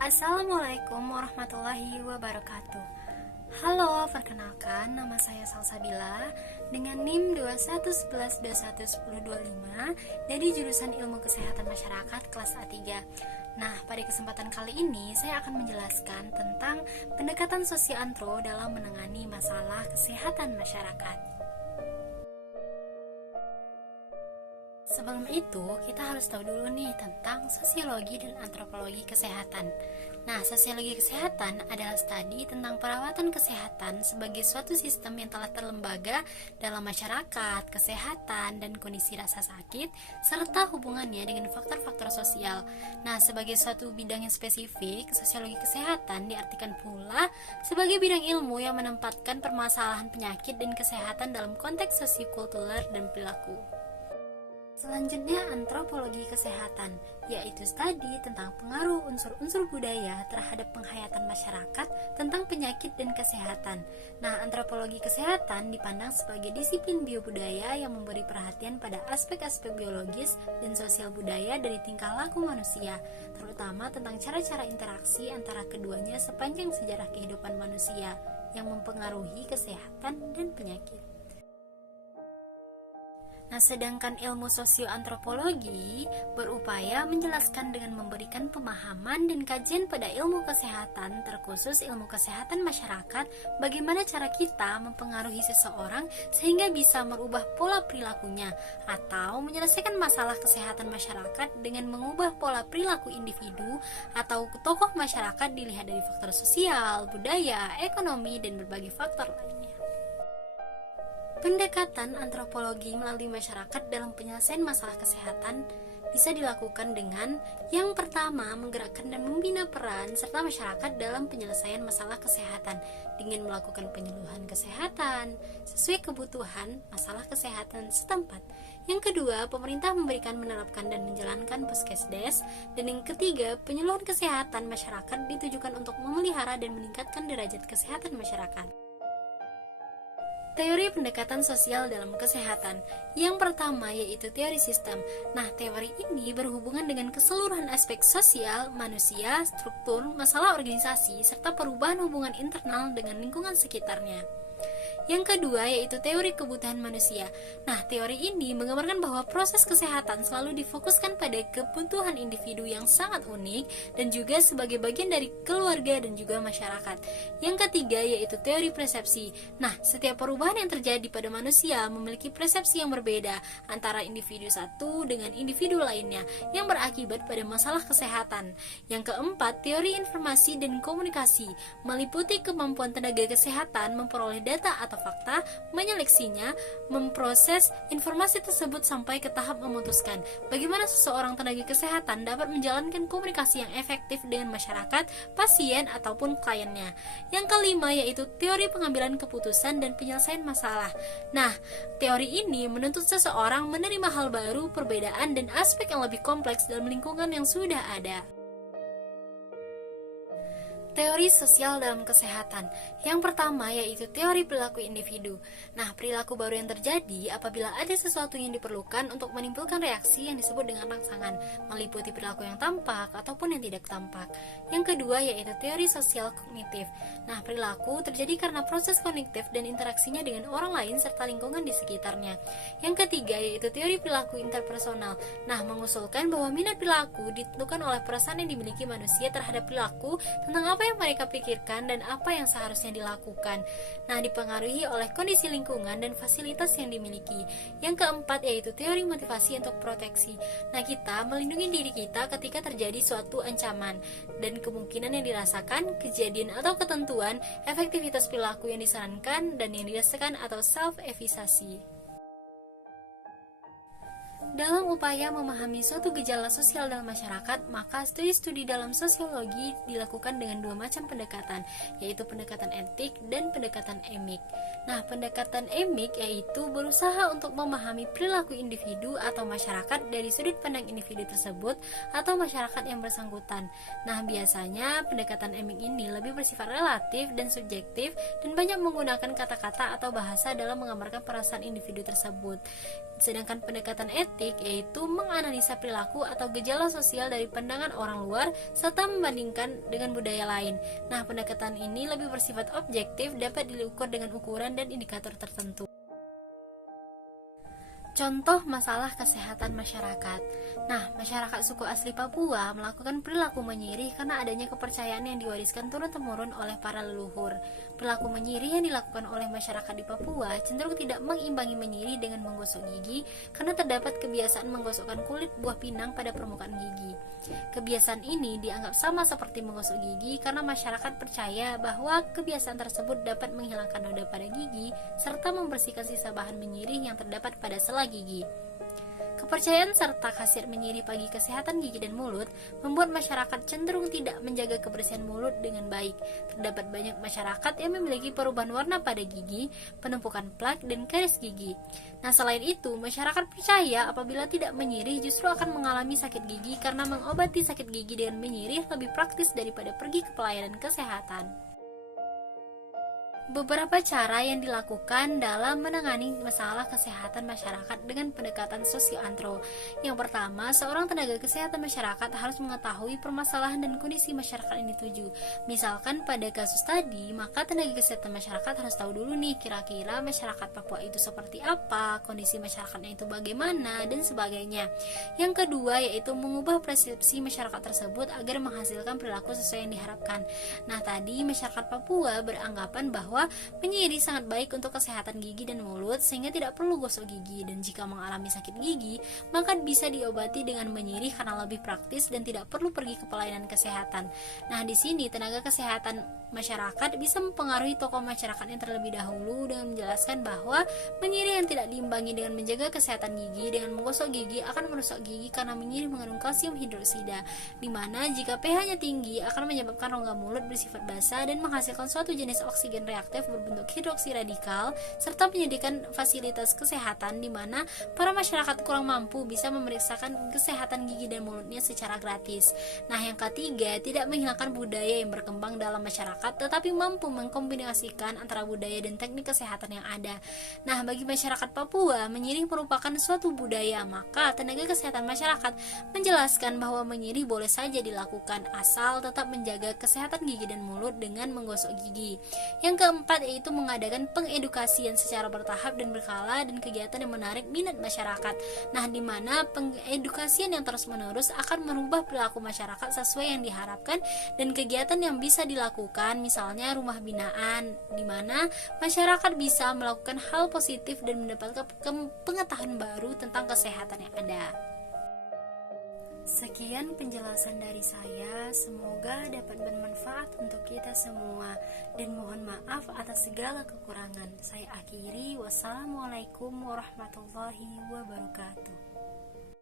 Assalamualaikum warahmatullahi wabarakatuh. Halo, perkenalkan nama saya Salsabila dengan NIM 2111211025 dari jurusan Ilmu Kesehatan Masyarakat kelas A3. Nah, pada kesempatan kali ini saya akan menjelaskan tentang pendekatan sosiantro dalam menangani masalah kesehatan masyarakat. Sebelum itu, kita harus tahu dulu nih tentang sosiologi dan antropologi kesehatan. Nah, sosiologi kesehatan adalah studi tentang perawatan kesehatan sebagai suatu sistem yang telah terlembaga dalam masyarakat, kesehatan, dan kondisi rasa sakit, serta hubungannya dengan faktor-faktor sosial. Nah, sebagai suatu bidang yang spesifik, sosiologi kesehatan diartikan pula sebagai bidang ilmu yang menempatkan permasalahan penyakit dan kesehatan dalam konteks sosiokultural dan perilaku. Selanjutnya, antropologi kesehatan, yaitu studi tentang pengaruh unsur-unsur budaya terhadap penghayatan masyarakat tentang penyakit dan kesehatan. Nah, antropologi kesehatan dipandang sebagai disiplin biobudaya yang memberi perhatian pada aspek-aspek biologis dan sosial budaya dari tingkah laku manusia, terutama tentang cara-cara interaksi antara keduanya sepanjang sejarah kehidupan manusia yang mempengaruhi kesehatan dan penyakit. Nah, sedangkan ilmu sosioantropologi berupaya menjelaskan dengan memberikan pemahaman dan kajian pada ilmu kesehatan, terkhusus ilmu kesehatan masyarakat, bagaimana cara kita mempengaruhi seseorang sehingga bisa merubah pola perilakunya, atau menyelesaikan masalah kesehatan masyarakat dengan mengubah pola perilaku individu atau tokoh masyarakat dilihat dari faktor sosial, budaya, ekonomi, dan berbagai faktor lainnya. Pendekatan antropologi melalui masyarakat dalam penyelesaian masalah kesehatan bisa dilakukan dengan yang pertama, menggerakkan dan membina peran serta masyarakat dalam penyelesaian masalah kesehatan dengan melakukan penyuluhan kesehatan sesuai kebutuhan masalah kesehatan setempat. Yang kedua, pemerintah menerapkan dan menjalankan Puskesdes. Dan yang ketiga, penyuluhan kesehatan masyarakat ditujukan untuk memelihara dan meningkatkan derajat kesehatan masyarakat. Teori pendekatan sosial dalam kesehatan. Yang pertama yaitu teori sistem. Nah, teori ini berhubungan dengan keseluruhan aspek sosial, manusia, struktur, masalah organisasi, serta perubahan hubungan internal dengan lingkungan sekitarnya. Yang kedua yaitu teori kebutuhan manusia. Nah, teori ini menggambarkan bahwa proses kesehatan selalu difokuskan pada kebutuhan individu yang sangat unik dan juga sebagai bagian dari keluarga dan juga masyarakat. Yang ketiga yaitu teori persepsi. Nah, setiap perubahan yang terjadi pada manusia memiliki persepsi yang berbeda antara individu satu dengan individu lainnya yang berakibat pada masalah kesehatan. Yang keempat, teori informasi dan komunikasi meliputi kemampuan tenaga kesehatan memperoleh data atau fakta, menyeleksinya, memproses informasi tersebut sampai ke tahap memutuskan bagaimana seseorang tenaga kesehatan dapat menjalankan komunikasi yang efektif dengan masyarakat, pasien, ataupun kliennya. Yang kelima yaitu teori pengambilan keputusan dan penyelesaian masalah. Nah, teori ini menuntut seseorang menerima hal baru, perbedaan, dan aspek yang lebih kompleks dalam lingkungan yang sudah ada. Teori sosial dalam kesehatan. Yang pertama yaitu teori perilaku individu. Nah, perilaku baru yang terjadi apabila ada sesuatu yang diperlukan untuk menimbulkan reaksi yang disebut dengan rangsangan, meliputi perilaku yang tampak ataupun yang tidak tampak. Yang kedua yaitu teori sosial kognitif. Nah, perilaku terjadi karena proses kognitif dan interaksinya dengan orang lain serta lingkungan di sekitarnya. Yang ketiga yaitu teori perilaku interpersonal. Nah, mengusulkan bahwa minat perilaku ditentukan oleh perasaan yang dimiliki manusia terhadap perilaku tentang apa yang mereka pikirkan dan apa yang seharusnya dilakukan. Nah, dipengaruhi oleh kondisi lingkungan dan fasilitas yang dimiliki. Yang keempat yaitu teori motivasi untuk proteksi. Nah, kita melindungi diri kita ketika terjadi suatu ancaman dan kemungkinan yang dirasakan, kejadian atau ketentuan, efektivitas perilaku yang disarankan dan yang dirasakan atau self-evaluasi. Dalam upaya memahami suatu gejala sosial dalam masyarakat, maka studi-studi dalam sosiologi dilakukan dengan dua macam pendekatan, yaitu pendekatan etik dan pendekatan emik. Nah, pendekatan emik yaitu berusaha untuk memahami perilaku individu atau masyarakat dari sudut pandang individu tersebut atau masyarakat yang bersangkutan. Nah, biasanya pendekatan emik ini lebih bersifat relatif dan subjektif dan banyak menggunakan kata-kata atau bahasa dalam menggambarkan perasaan individu tersebut. Sedangkan pendekatan etik analitik, yaitu menganalisa perilaku atau gejala sosial dari pandangan orang luar serta membandingkan dengan budaya lain. Nah, pendekatan ini lebih bersifat objektif, dapat diukur dengan ukuran dan indikator tertentu. Contoh masalah kesehatan masyarakat. Nah, masyarakat suku asli Papua melakukan perilaku menyirih karena adanya kepercayaan yang diwariskan turun-temurun oleh para leluhur. Perilaku menyirih yang dilakukan oleh masyarakat di Papua cenderung tidak mengimbangi menyirih dengan menggosok gigi karena terdapat kebiasaan menggosokkan kulit buah pinang pada permukaan gigi. Kebiasaan ini dianggap sama seperti menggosok gigi karena masyarakat percaya bahwa kebiasaan tersebut dapat menghilangkan noda pada gigi serta membersihkan sisa bahan menyirih yang terdapat pada sela gigi. Kepercayaan serta khasiat menyirih bagi kesehatan gigi dan mulut membuat masyarakat cenderung tidak menjaga kebersihan mulut dengan baik. Terdapat banyak masyarakat yang memiliki perubahan warna pada gigi, penumpukan plak, dan karies gigi. Nah, selain itu, masyarakat percaya apabila tidak menyirih justru akan mengalami sakit gigi karena mengobati sakit gigi dengan menyirih lebih praktis daripada pergi ke pelayanan kesehatan. Beberapa cara yang dilakukan dalam menangani masalah kesehatan masyarakat dengan pendekatan sosioantro. Yang pertama, seorang tenaga kesehatan masyarakat harus mengetahui permasalahan dan kondisi masyarakat yang dituju. Misalkan pada kasus tadi, maka tenaga kesehatan masyarakat harus tahu dulu nih kira-kira masyarakat Papua itu seperti apa, kondisi masyarakatnya itu bagaimana, dan sebagainya. Yang kedua, yaitu mengubah persepsi masyarakat tersebut agar menghasilkan perilaku sesuai yang diharapkan. Nah, tadi masyarakat Papua beranggapan bahwa menyirih sangat baik untuk kesehatan gigi dan mulut sehingga tidak perlu gosok gigi, dan jika mengalami sakit gigi maka bisa diobati dengan menyirih karena lebih praktis dan tidak perlu pergi ke pelayanan kesehatan. Nah, di sini tenaga kesehatan masyarakat bisa mempengaruhi tokoh masyarakat yang terlebih dahulu dengan menjelaskan bahwa menyirih yang tidak diimbangi dengan menjaga kesehatan gigi dengan menggosok gigi akan merusak gigi karena menyirih mengandung kalsium hidroksida, di mana jika pH-nya tinggi akan menyebabkan rongga mulut bersifat basah dan menghasilkan suatu jenis oksigen reaktif berbentuk hidroksi radikal, serta menyediakan fasilitas kesehatan di mana para masyarakat kurang mampu bisa memeriksakan kesehatan gigi dan mulutnya secara gratis. Nah, yang ketiga, tidak menghilangkan budaya yang berkembang dalam masyarakat tetapi mampu mengkombinasikan antara budaya dan teknik kesehatan yang ada. Nah, bagi masyarakat Papua, menyirih merupakan suatu budaya, maka tenaga kesehatan masyarakat menjelaskan bahwa menyirih boleh saja dilakukan asal tetap menjaga kesehatan gigi dan mulut dengan menggosok gigi. Yang keempat, yaitu mengadakan pengedukasian secara bertahap dan berkala dan kegiatan yang menarik minat masyarakat. Nah, di mana pengedukasian yang terus-menerus akan merubah perilaku masyarakat sesuai yang diharapkan, dan kegiatan yang bisa dilakukan misalnya rumah binaan di mana masyarakat bisa melakukan hal positif dan mendapatkan pengetahuan baru tentang kesehatan yang ada. Sekian penjelasan dari saya, semoga dapat bermanfaat untuk kita semua dan mohon maaf atas segala kekurangan. Saya akhiri, wassalamualaikum warahmatullahi wabarakatuh.